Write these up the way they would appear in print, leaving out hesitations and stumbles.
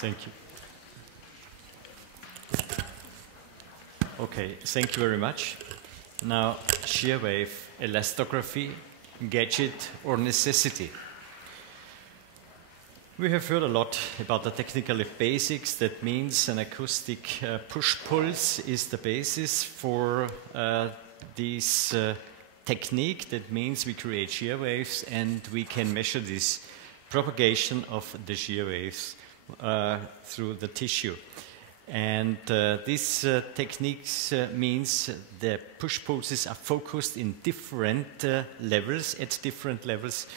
Thank you. Okay, thank you very much. Now, shear wave elastography, gadget or necessity. We have heard a lot about the technical basics. That means an acoustic push-pulse is the basis for this technique. That means we create shear waves and we can measure this propagation of the shear waves through the tissue. And this techniques means the push pulses are focused in different levels, at different levels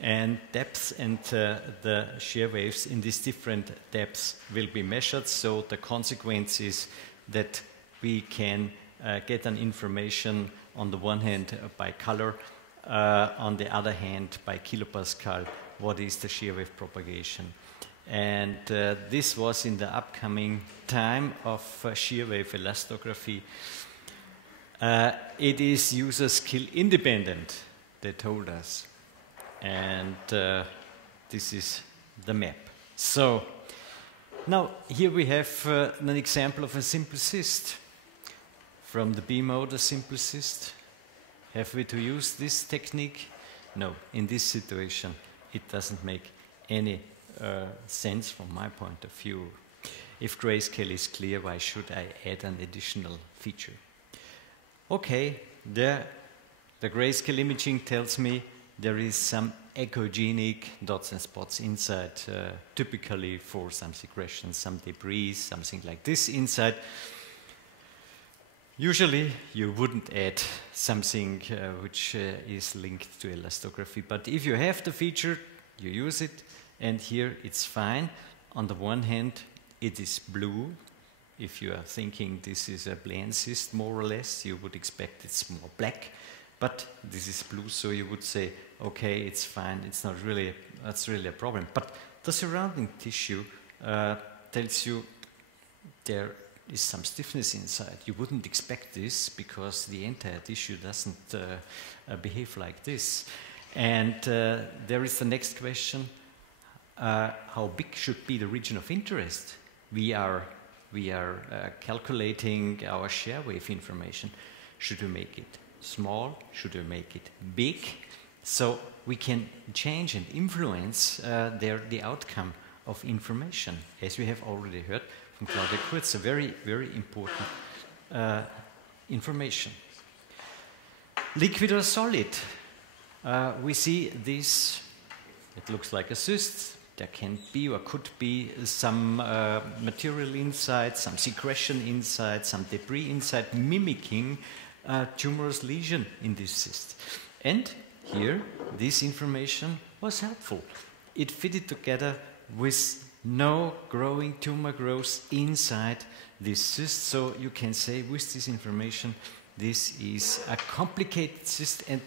and depths, and the shear waves in these different depths will be measured. So the consequence is that we can get an information on the one hand by color, on the other hand by kilopascal, what is the shear wave propagation. And this was in the upcoming time of shear wave elastography. It is user skill independent, they told us. And this is the map. So now here we have an example of a simple cyst. From the B mode, a simple cyst. Have we to use this technique? No, in this situation it doesn't make any sense from my point of view. If grayscale is clear, why should I add an additional feature? Okay, the grayscale imaging tells me there is some echogenic dots and spots inside, typically for some secretion, some debris, something like this inside. Usually you wouldn't add something which is linked to elastography, but if you have the feature, you use it. And here it's fine. On the one hand, it is blue. If you are thinking this is a bland cyst, more or less, you would expect it's more black. But this is blue, so you would say, okay, it's fine. It's not really, that's really a problem. But the surrounding tissue tells you there is some stiffness inside. You wouldn't expect this because the entire tissue doesn't behave like this. And there is the next question. How big should be the region of interest? We are calculating our shear wave information. Should we make it small? Should we make it big? So we can change and influence the outcome of information, as we have already heard from Claudia Kurz. A very, very important information. Liquid or solid? We see this. It looks like a cyst. There can be or could be some material inside, some secretion inside, some debris inside, mimicking tumorous lesion in this cyst. And here, this information was helpful. It fitted together with no growing tumor growth inside this cyst. So you can say with this information, this is a complicated cyst and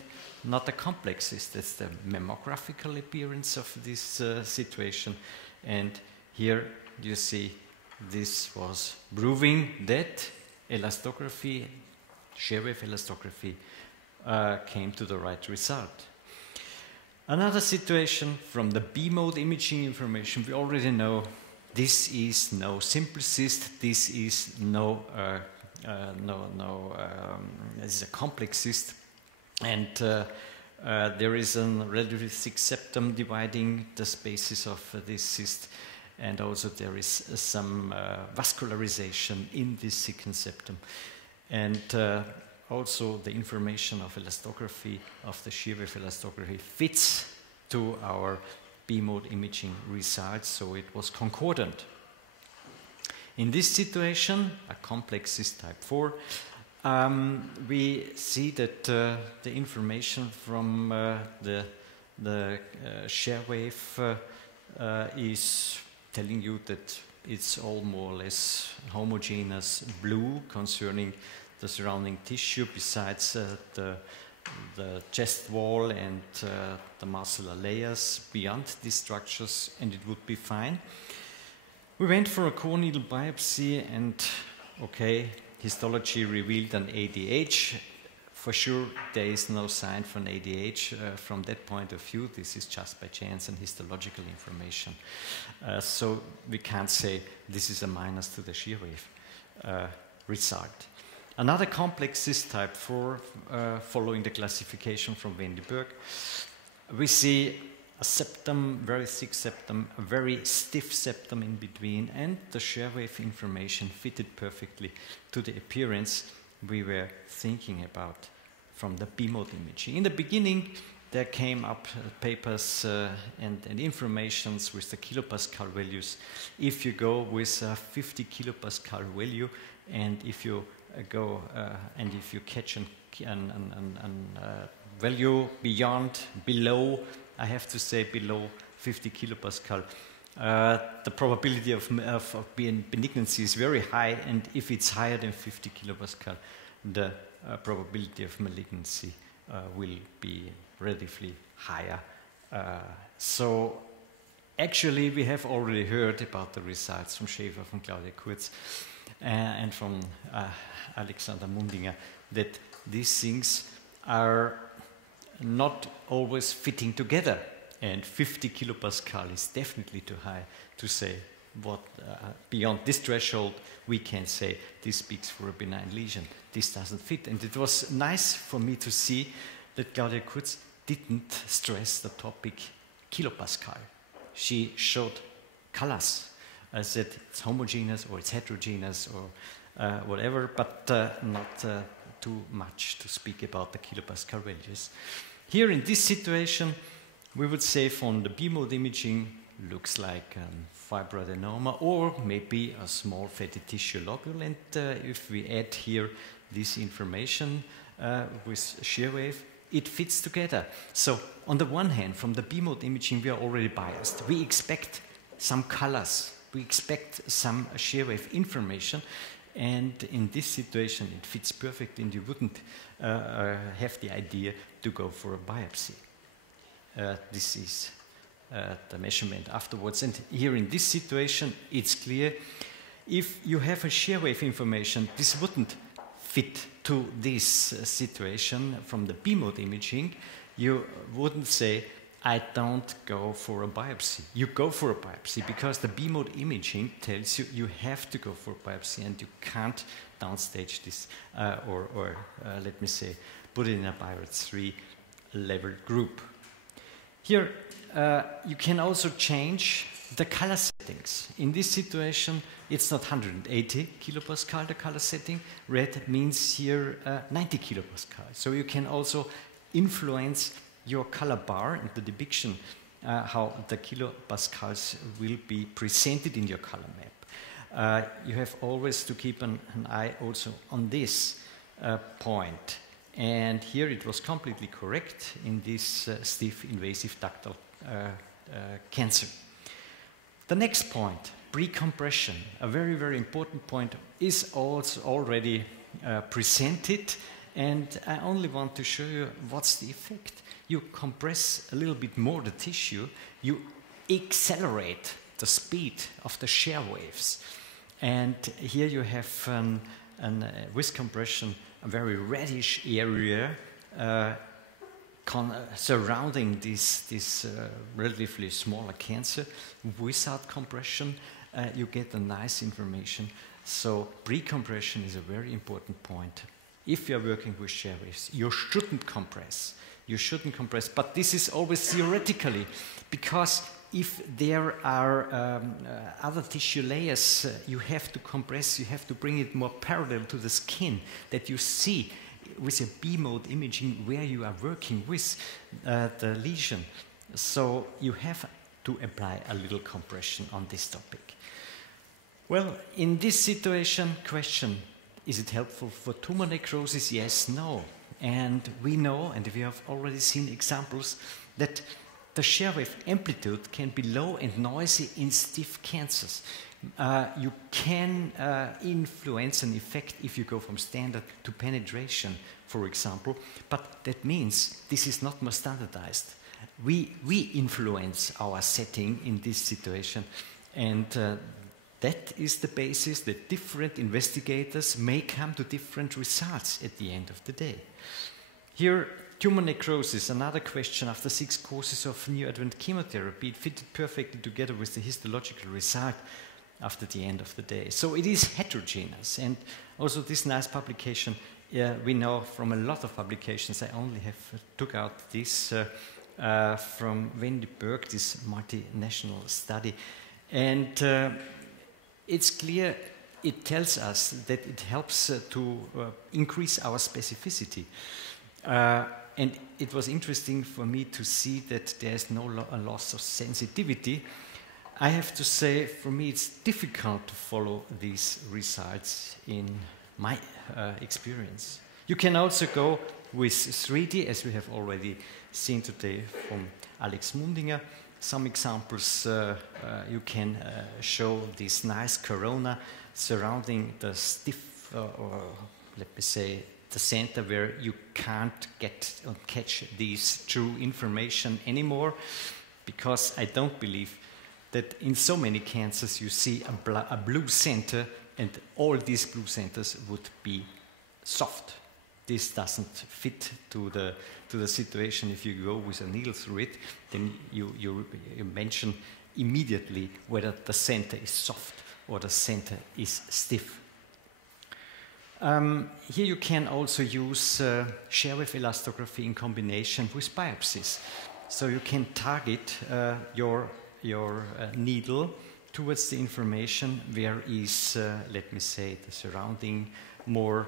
not a complex cyst. That's the mammographical appearance of this situation. And here you see this was proving that elastography, shear wave elastography, came to the right result. Another situation from the B mode imaging information, we already know this is no simple cyst, this is this is a complex cyst. And there is a relatively thick septum dividing the spaces of this cyst, and also there is some vascularization in this thickened septum. And also the information of elastography, of the shear wave elastography, fits to our B mode imaging results, so it was concordant. In this situation, a complex cyst type 4, we see that the information from the shear wave is telling you that it's all more or less homogeneous blue concerning the surrounding tissue, besides the chest wall and the muscular layers. Beyond these structures, and it would be fine. We went for a core needle biopsy, and okay, histology revealed an ADH For sure, there is no sign for an ADH from that point of view. This is just by chance and histological information. So we can't say this is a minus to the shear wave result. Another complex cyst type 4, following the classification from Van den Berg, we see a septum, very thick septum, a very stiff septum in between, and the shear wave information fitted perfectly to the appearance we were thinking about from the B-mode imaging. In the beginning, there came up papers and informations with the kilopascal values. If you go with a 50 kilopascal value, and if you go and if you catch a value below, I have to say below 50 kilopascal, the probability of benignancy is very high, and if it's higher than 50 kilopascal, the probability of malignancy will be relatively higher. So actually we have already heard about the results from Schäfer, from Claudia Kurz, and from Alexander Mundinger, that these things are not always fitting together, and 50 kilopascal is definitely too high to say what beyond this threshold we can say this speaks for a benign lesion. This doesn't fit, and it was nice for me to see that Claudia Kurz didn't stress the topic kilopascal. She showed colors. I said it's homogeneous or it's heterogeneous or whatever, but not too much to speak about the kilopascal values. Here in this situation, we would say from the B-mode imaging looks like fibroadenoma or maybe a small fatty tissue lobule, and if we add here this information with shear wave, it fits together. So on the one hand, from the B-mode imaging, we are already biased. We expect some colors, we expect some shear wave information, and in this situation it fits perfect, and you wouldn't have the idea to go for a biopsy. This is the measurement afterwards, and here in this situation it's clear if you have a shear wave information, this wouldn't fit to this situation from the B-mode imaging. You wouldn't say I don't go for a biopsy. You go for a biopsy because the B-mode imaging tells you you have to go for a biopsy, and you can't downstage this or let me say put it in a BIRAT 3 level group. Here you can also change the color settings. In this situation it's not 180 kilopascal the color setting. Red means here 90 kilopascal. So you can also influence your color bar and the depiction how the kilopascals will be presented in your color map. You have always to keep an eye also on this point. And here it was completely correct in this stiff invasive ductal cancer. The next point, precompression, a very, very important point, is also already presented, and I only want to show you what's the effect. You compress a little bit more the tissue, you accelerate the speed of the shear waves, and here you have with compression a very reddish area surrounding this relatively smaller cancer. Without compression, you get a nice information. So pre-compression is a very important point. If you're working with shear waves, you shouldn't compress. You shouldn't compress, but this is always theoretically, because if there are other tissue layers, you have to compress, you have to bring it more parallel to the skin, that you see with a B-mode imaging where you are working with the lesion. So you have to apply a little compression on this topic. Well, in this situation, question, is it helpful for tumor necrosis? Yes, no. And we know, and we have already seen examples, that the shear wave amplitude can be low and noisy in stiff cancers. You can influence an effect if you go from standard to penetration, for example, but that means this is not more standardized. We influence our setting in this situation, and that is the basis that different investigators may come to different results at the end of the day. Here, tumor necrosis, another question after 6 courses of neoadjuvant chemotherapy, it fitted perfectly together with the histological result after the end of the day. So it is heterogeneous, and also this nice publication, we know from a lot of publications, I only have took out this from Wendy Berg, this multinational study, and it's clear, it tells us that it helps to increase our specificity. And it was interesting for me to see that there is no loss of sensitivity. I have to say, for me, it's difficult to follow these results in my experience. You can also go with 3D, as we have already seen today from Alex Mundinger. Some examples, you can show this nice corona surrounding the stiff, or let me say, the center where you can't get or catch these true information anymore, because I don't believe that in so many cancers you see a blue center and all these blue centers would be soft. This doesn't fit to the situation. If you go with a needle through it, then you mention immediately whether the center is soft or the center is stiff. Here you can also use shear wave elastography in combination with biopsies. So you can target your needle towards the information where is, let me say, the surrounding more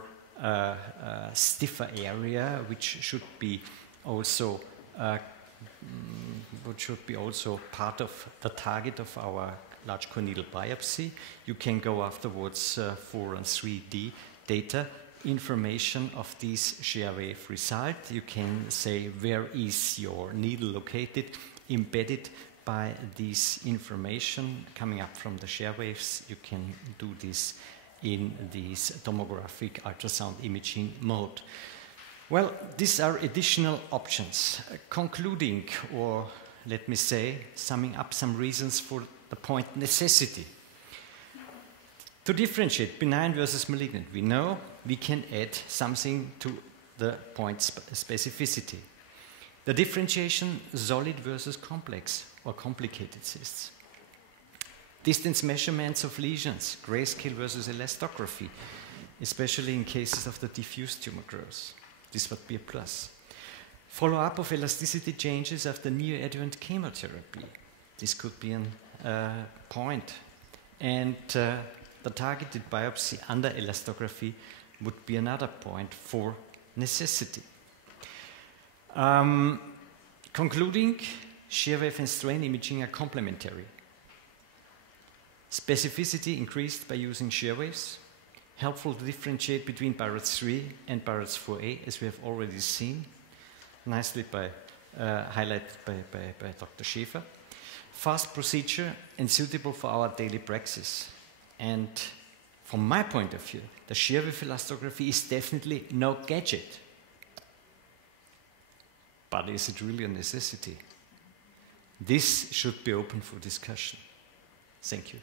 stiffer area, which should be also part of the target of our large core needle biopsy. You can go afterwards for a 3D data information of this shear wave result. You can say where is your needle located, embedded by this information coming up from the shear waves. You can do this in this tomographic ultrasound imaging mode. Well, these are additional options. Concluding, or let me say, summing up some reasons for the point necessity. To differentiate benign versus malignant, we know we can add something to the point specificity. The differentiation, solid versus complex or complicated cysts. Distance measurements of lesions, grayscale versus elastography, especially in cases of the diffuse tumor growth. This would be a plus. Follow-up of elasticity changes after neoadjuvant chemotherapy. This could be a point. And the targeted biopsy under elastography would be another point for necessity. Concluding, shear wave and strain imaging are complementary. Specificity increased by using shear waves, helpful to differentiate between BI-RADS 3 and BI-RADS 4a, as we have already seen, nicely highlighted by Dr. Schäfer. Fast procedure and suitable for our daily practice. And from my point of view, the shear wave elastography is definitely no gadget. But is it really a necessity? This should be open for discussion. Thank you.